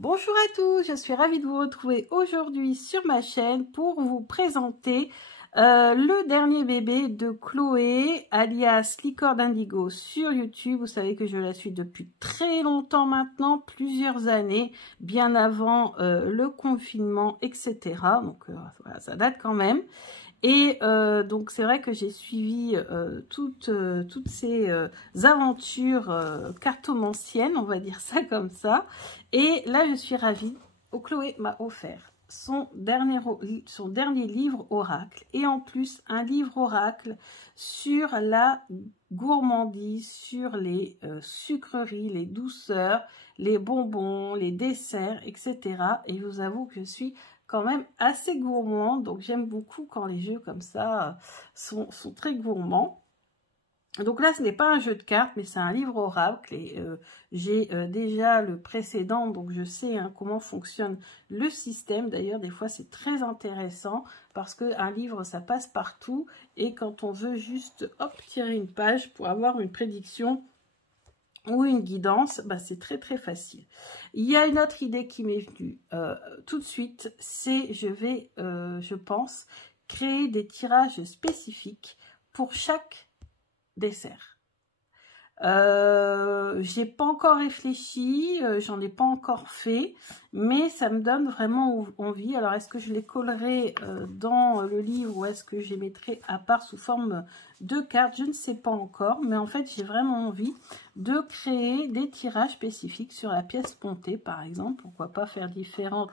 Bonjour à tous, je suis ravie de vous retrouver aujourd'hui sur ma chaîne pour vous présenter le dernier bébé de Chloé, alias Licorne d'Indigo sur YouTube. Vous savez que je la suis depuis très longtemps maintenant, plusieurs années, bien avant le confinement, etc. Donc voilà, ça date quand même. Et donc c'est vrai que j'ai suivi toutes ces aventures cartomanciennes, on va dire ça comme ça. Et là je suis ravie, Chloé m'a offert son dernier livre oracle. Et en plus un livre oracle sur la gourmandise, sur les sucreries, les douceurs, les bonbons, les desserts, etc. Et je vous avoue que je suis quand même assez gourmand, donc j'aime beaucoup quand les jeux comme ça sont très gourmands. Donc là ce n'est pas un jeu de cartes mais c'est un livre oracle et j'ai déjà le précédent, donc je sais comment fonctionne le système. D'ailleurs des fois c'est très intéressant parce qu'un livre ça passe partout et quand on veut juste hop tirer une page pour avoir une prédiction ou une guidance, bah c'est très facile. Il y a une autre idée qui m'est venue tout de suite, c'est je pense, créer des tirages spécifiques pour chaque dessert. J'ai pas encore réfléchi, j'en ai pas encore fait, mais ça me donne vraiment envie. Alors est-ce que je les collerai dans le livre ou est-ce que je les mettrai à part sous forme de cartes? Je ne sais pas encore, mais en fait j'ai vraiment envie de créer des tirages spécifiques sur la pièce pontée par exemple. Pourquoi pas faire différents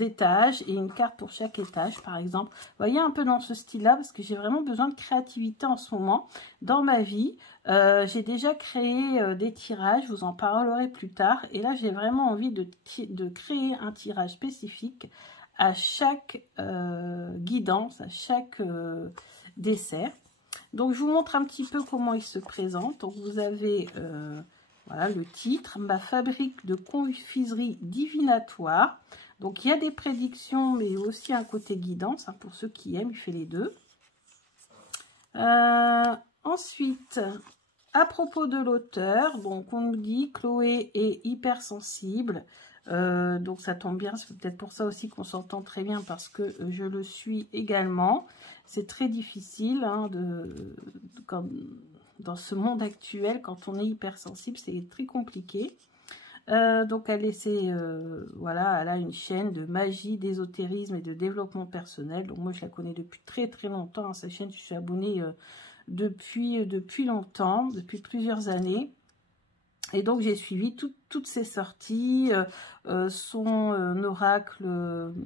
étages et une carte pour chaque étage par exemple. Vous voyez, un peu dans ce style là, parce que j'ai vraiment besoin de créativité en ce moment dans ma vie. J'ai déjà créé des tirages, je vous en parlerai plus tard, et là j'ai vraiment envie de créer un tirage spécifique à chaque guidance, à chaque dessert. Donc je vous montre un petit peu comment il se présente. Donc vous avez voilà le titre, ma fabrique de confiserie divinatoire. Donc il y a des prédictions mais aussi un côté guidance pour ceux qui aiment, il fait les deux. Ensuite, à propos de l'auteur, donc on nous dit Chloé est hypersensible. Donc ça tombe bien, c'est peut-être pour ça aussi qu'on s'entend très bien parce que je le suis également. C'est très difficile dans ce monde actuel, quand on est hypersensible, c'est très compliqué. Donc voilà, elle a une chaîne de magie, d'ésotérisme et de développement personnel. Donc moi je la connais depuis très longtemps, sa chaîne, je suis abonnée depuis longtemps, depuis plusieurs années. Et donc j'ai suivi toutes ses sorties, son oracle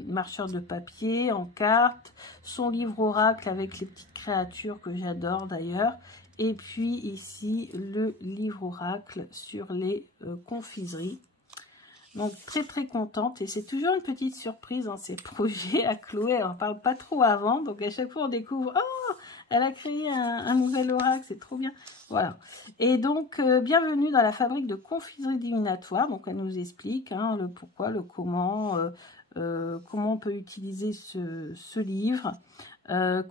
marcheur de papier en cartes, son livre oracle avec les petites créatures que j'adore d'ailleurs, et puis ici le livre oracle sur les confiseries. Donc très contente, et c'est toujours une petite surprise dans ces projets à Chloé. Elle n'en parle pas trop avant, donc à chaque fois on découvre, oh, elle a créé un nouvel oracle, c'est trop bien. Voilà. Et donc bienvenue dans la fabrique de confiserie divinatoire. Donc elle nous explique le pourquoi, le comment, comment on peut utiliser ce livre,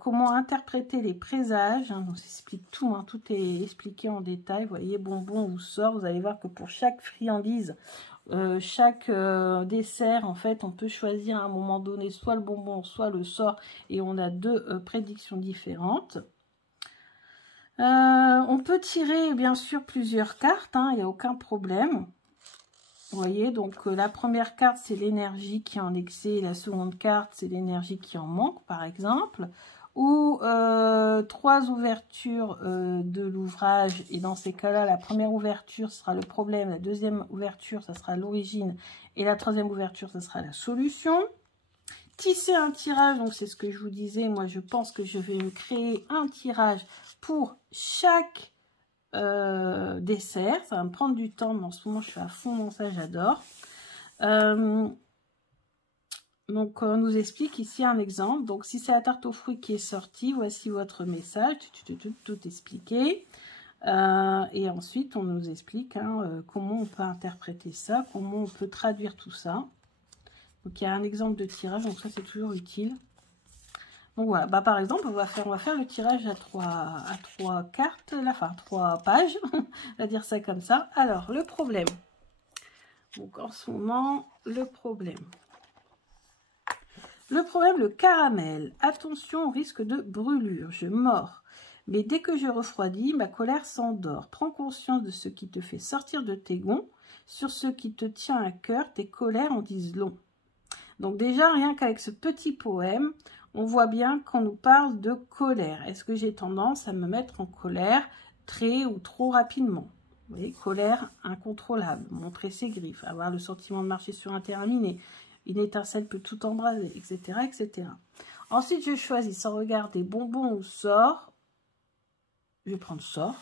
comment interpréter les présages. On s'explique tout, tout est expliqué en détail. Vous voyez, bonbon ou sort, vous allez voir que pour chaque friandise, chaque dessert, en fait, on peut choisir à un moment donné soit le bonbon, soit le sort, et on a deux prédictions différentes. On peut tirer, bien sûr, plusieurs cartes, il n'y a aucun problème. Vous voyez, donc la première carte, c'est l'énergie qui est en excès, la seconde carte, c'est l'énergie qui en manque, par exemple. Ou 3 ouvertures de l'ouvrage, et dans ces cas-là, la première ouverture sera le problème, la deuxième ouverture, ça sera l'origine, et la troisième ouverture, ça sera la solution. Tisser un tirage, donc c'est ce que je vous disais, moi je pense que je vais me créer un tirage pour chaque dessert. Ça va me prendre du temps, mais en ce moment je suis à fond dans ça, j'adore. Donc, on nous explique ici un exemple. Donc, si c'est la tarte aux fruits qui est sortie, voici votre message. Tout expliqué. Et ensuite, on nous explique comment on peut interpréter ça, comment on peut traduire tout ça. Donc, il y a un exemple de tirage. Donc, ça, c'est toujours utile. Donc voilà, bah, par exemple, on va faire le tirage à trois cartes, là, enfin 3 pages, on va dire ça comme ça. Alors, le problème. Donc en ce moment, le problème, le caramel. Attention au risque de brûlure, je mords. Mais dès que je refroidis, ma colère s'endort. Prends conscience de ce qui te fait sortir de tes gonds. Sur ce qui te tient à cœur, tes colères en disent long. Donc déjà, rien qu'avec ce petit poème, on voit bien qu'on nous parle de colère. Est-ce que j'ai tendance à me mettre en colère très ou trop rapidement? Vous voyez, colère incontrôlable, montrer ses griffes, avoir le sentiment de marcher sur un terrain miné, une étincelle peut tout embraser, etc., etc. Ensuite, je choisis sans regarder bonbon ou sort. Je vais prendre sort.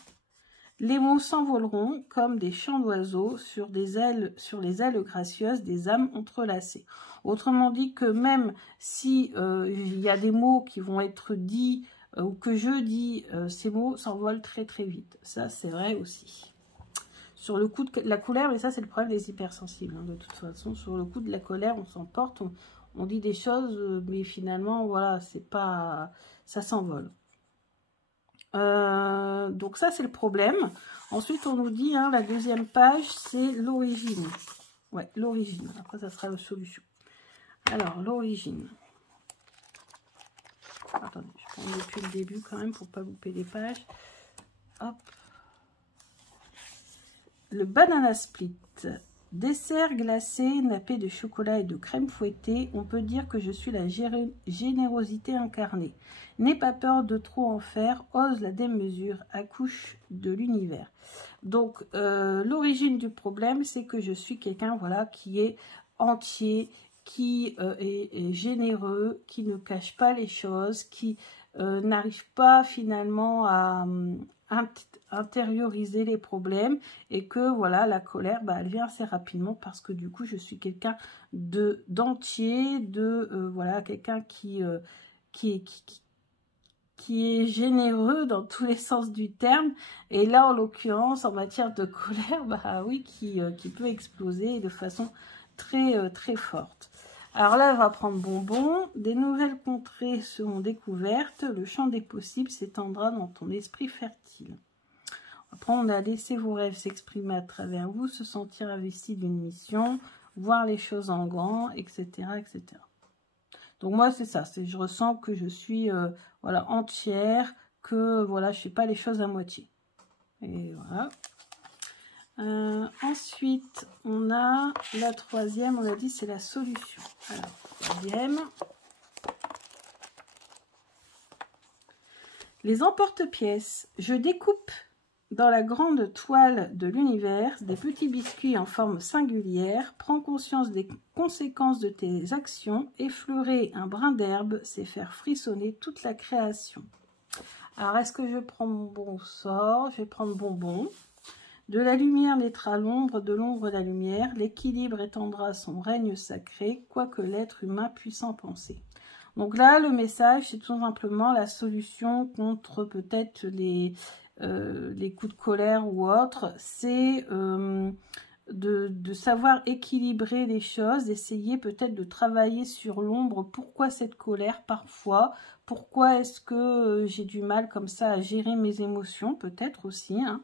Les mots s'envoleront comme des chants d'oiseaux sur les ailes gracieuses des âmes entrelacées. Autrement dit que même si il y a des mots qui vont être dits ou que je dis, ces mots s'envolent très très vite. Ça, c'est vrai aussi. Sur le coup de la colère, mais ça, c'est le problème des hypersensibles. Hein, de toute façon, sur le coup de la colère, on s'emporte, on dit des choses, mais finalement, voilà, c'est pas, ça s'envole. Donc ça c'est le problème. Ensuite on nous dit, hein, la deuxième page c'est l'origine. Ouais, l'origine. Après ça sera la solution. Alors l'origine. Attendez, je prends depuis le début quand même pour pas louper les pages. Hop. Le banana split. Dessert glacé, nappé de chocolat et de crème fouettée, on peut dire que je suis la générosité incarnée. N'aie pas peur de trop en faire, ose la démesure, accouche de l'univers. Donc, l'origine du problème, c'est que je suis quelqu'un, voilà, qui est entier, qui est généreux, qui ne cache pas les choses, qui n'arrive pas finalement à intérioriser les problèmes, et que voilà, la colère, bah, elle vient assez rapidement parce que du coup je suis quelqu'un d'entier, voilà, quelqu'un qui est généreux dans tous les sens du terme, et là en l'occurrence en matière de colère, bah oui, qui peut exploser de façon très très forte. Alors là, on va prendre bonbon. Des nouvelles contrées seront découvertes. Le champ des possibles s'étendra dans ton esprit fertile. Après, on a laissé vos rêves s'exprimer à travers vous, se sentir investi d'une mission, voir les choses en grand, etc., etc. Donc moi, c'est ça. Je ressens que je suis voilà, entière, que voilà, je ne fais pas les choses à moitié. Et voilà. Ensuite, on a la troisième, on a dit c'est la solution. Alors, troisième. Les emporte-pièces. Je découpe dans la grande toile de l'univers des petits biscuits en forme singulière. Prends conscience des conséquences de tes actions. Effleurer un brin d'herbe, c'est faire frissonner toute la création. Alors, est-ce que je prends mon bon sort? Je vais prendre bonbon. De la lumière naîtra l'ombre, de l'ombre la lumière, l'équilibre étendra son règne sacré, quoique l'être humain puisse en penser. Donc là, le message, c'est tout simplement la solution contre peut-être les coups de colère ou autres, c'est de savoir équilibrer les choses, d'essayer peut-être de travailler sur l'ombre. Pourquoi cette colère parfois? Pourquoi est-ce que j'ai du mal comme ça à gérer mes émotions? Peut-être aussi, hein.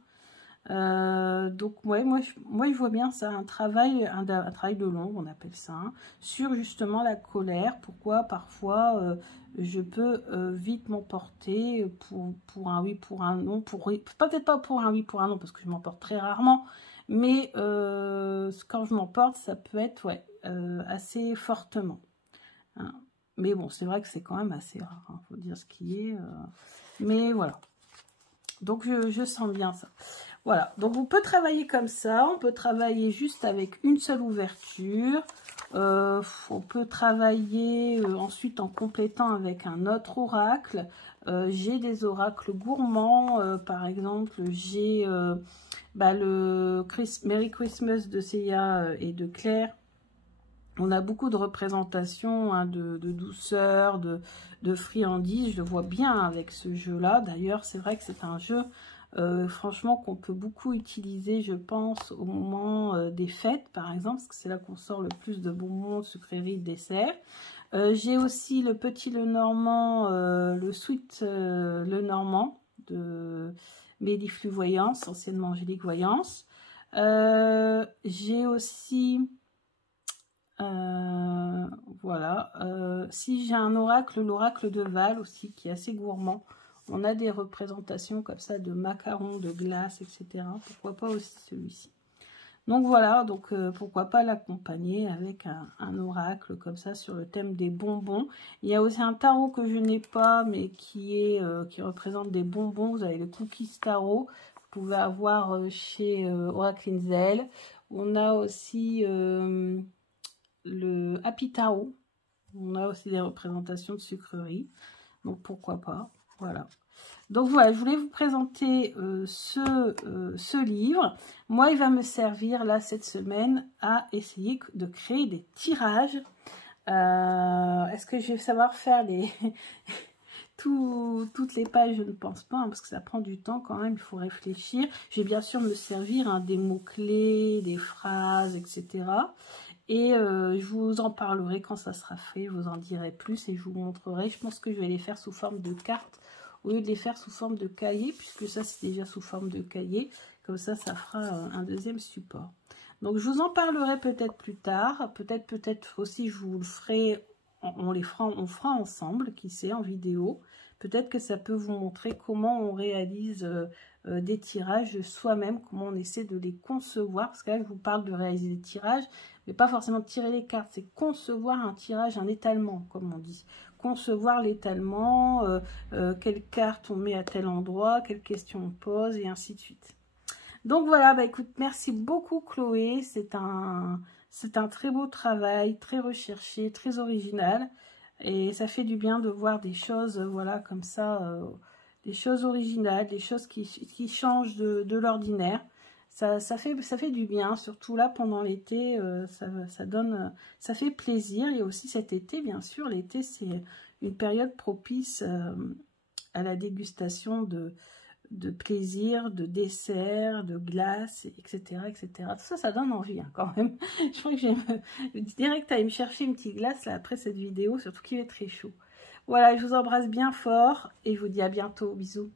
Donc ouais, moi je vois bien ça, un travail de l'ombre, on appelle ça, hein, sur justement la colère. Pourquoi parfois je peux vite m'emporter pour un oui, pour un non, peut-être pas pour un oui, pour un non, parce que je m'emporte très rarement, mais quand je m'emporte, ça peut être ouais, assez fortement, hein. Mais bon, c'est vrai que c'est quand même assez rare, hein, faut dire ce qui est, mais voilà. Donc je sens bien ça. Voilà, donc on peut travailler comme ça, on peut travailler juste avec une seule ouverture, on peut travailler ensuite en complétant avec un autre oracle. J'ai des oracles gourmands, par exemple j'ai le Merry Christmas de Célia et de Claire. On a beaucoup de représentations, hein, de douceur, de friandises. Je le vois bien avec ce jeu-là. D'ailleurs, c'est vrai que c'est un jeu, franchement, qu'on peut beaucoup utiliser, je pense, au moment des fêtes, par exemple, parce que c'est là qu'on sort le plus de bonbons, de sucreries, de desserts. J'ai aussi le petit Lenormand, le Sweet Lenormand de Méliflu Voyance, anciennement Angélique Voyance. J'ai aussi, voilà, si j'ai un oracle, l'oracle de Val aussi, qui est assez gourmand. On a des représentations comme ça de macarons, de glace, etc. Pourquoi pas aussi celui-ci. Donc voilà, donc pourquoi pas l'accompagner avec un oracle comme ça sur le thème des bonbons. Il y a aussi un tarot que je n'ai pas, mais qui représente des bonbons. Vous avez le Cookies Tarot, vous pouvez avoir chez Oracle Inzel. On a aussi le Happy Tarot. On a aussi des représentations de sucreries. Donc pourquoi pas, voilà. Donc voilà, je voulais vous présenter ce livre. Moi, il va me servir là cette semaine à essayer de créer des tirages. Est-ce que je vais savoir faire toutes les pages? Je ne pense pas, hein, parce que ça prend du temps quand même, il faut réfléchir. Je vais bien sûr me servir des mots-clés, des phrases, etc. Et je vous en parlerai quand ça sera fait, je vous en dirai plus et je vous montrerai. Je pense que je vais les faire sous forme de cartes au lieu de les faire sous forme de cahier, puisque ça c'est déjà sous forme de cahier. Comme ça, ça fera un deuxième support. Donc je vous en parlerai peut-être plus tard. Peut-être aussi je vous le ferai, on fera ensemble, qui sait, en vidéo. Peut-être que ça peut vous montrer comment on réalise des tirages soi-même, comment on essaie de les concevoir. Parce que là, je vous parle de réaliser des tirages, mais pas forcément de tirer les cartes, c'est concevoir un tirage, un étalement, comme on dit. Concevoir l'étalement, quelle carte on met à tel endroit, quelles questions on pose, et ainsi de suite. Donc voilà, bah écoute, merci beaucoup Chloé, c'est un très beau travail, très recherché, très original. Et ça fait du bien de voir des choses, voilà, comme ça, des choses originales, des choses qui changent de l'ordinaire. Ça fait du bien, surtout là pendant l'été, ça fait plaisir. Et aussi cet été, bien sûr, l'été c'est une période propice à la dégustation de plaisir, de desserts, de glaces, etc., etc. Tout ça, ça donne envie hein, quand même. Je crois que je vais direct aller me chercher une petite glace là, après cette vidéo, surtout qu'il est très chaud. Voilà, je vous embrasse bien fort et je vous dis à bientôt. Bisous.